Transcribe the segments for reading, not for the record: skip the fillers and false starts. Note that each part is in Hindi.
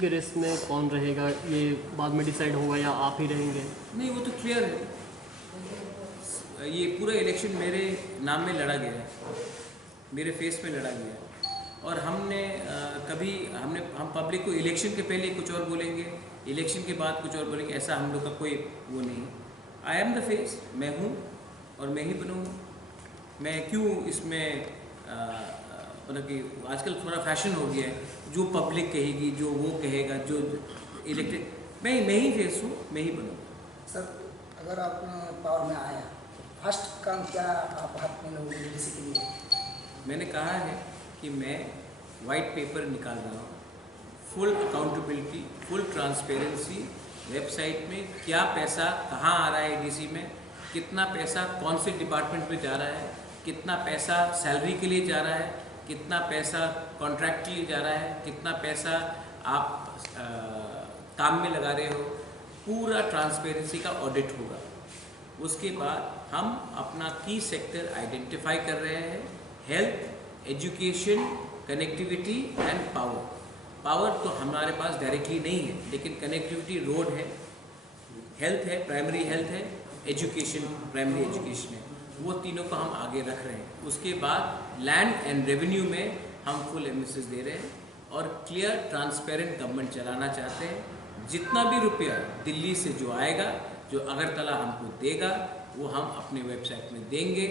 के रेस में कौन रहेगा ये बाद में डिसाइड होगा या आप ही रहेंगे? नहीं, वो तो क्लियर है। ये पूरा इलेक्शन मेरे नाम में लड़ा गया है, मेरे फेस पे लड़ा गया है। और हमने हम पब्लिक को इलेक्शन के पहले कुछ और बोलेंगे, इलेक्शन के बाद कुछ और बोलेंगे, ऐसा हम लोग का कोई वो नहीं है। आई एम द फेस, मैं हूँ और मैं ही बनूँगा। मैं क्यों इसमें मतलब कि आजकल थोड़ा फैशन हो गया है, जो पब्लिक कहेगी, जो वो कहेगा, जो इलेक्टेड, मैं ही फेस हूँ, मैं ही बनूँगा। सर, अगर आप पावर में आया, फर्स्ट काम क्या आप हाथ में लोगे किसी के लिए? मैंने कहा है कि मैं वाइट पेपर निकाल रहा हूँ, full accountability, full transparency, website में क्या पैसा कहाँ आ रहा है, एडीसी में कितना पैसा कौन से डिपार्टमेंट में जा रहा है, कितना पैसा सैलरी के लिए जा रहा है, कितना पैसा कॉन्ट्रैक्ट के लिए जा रहा है, कितना पैसा आप काम में लगा रहे हो, पूरा ट्रांसपेरेंसी का ऑडिट होगा। उसके बाद हम अपना की सेक्टर आइडेंटिफाई कर रहे हैं, health, education, connectivity and power. Power तो हमारे पास डायरेक्टली नहीं है, लेकिन कनेक्टिविटी रोड है, हेल्थ है, प्राइमरी हेल्थ है, एजुकेशन प्राइमरी एजुकेशन है, वो तीनों को हम आगे रख रहे हैं। उसके बाद लैंड एंड रेवेन्यू में हम फुल एम्फेसिस दे रहे हैं और क्लियर ट्रांसपेरेंट गवर्नमेंट चलाना चाहते हैं। जितना भी रुपया दिल्ली से जो आएगा, जो अगरतला हमको देगा, वो हम अपने वेबसाइट में देंगे,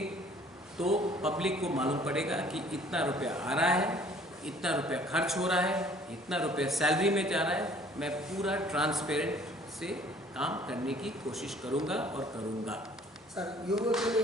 तो पब्लिक को मालूम पड़ेगा कि इतना रुपया आ रहा है, इतना रुपया खर्च हो रहा है, इतना रुपया सैलरी में जा रहा है। मैं पूरा ट्रांसपेरेंट से काम करने की कोशिश करूंगा और करूंगा। सर, युवा के लिए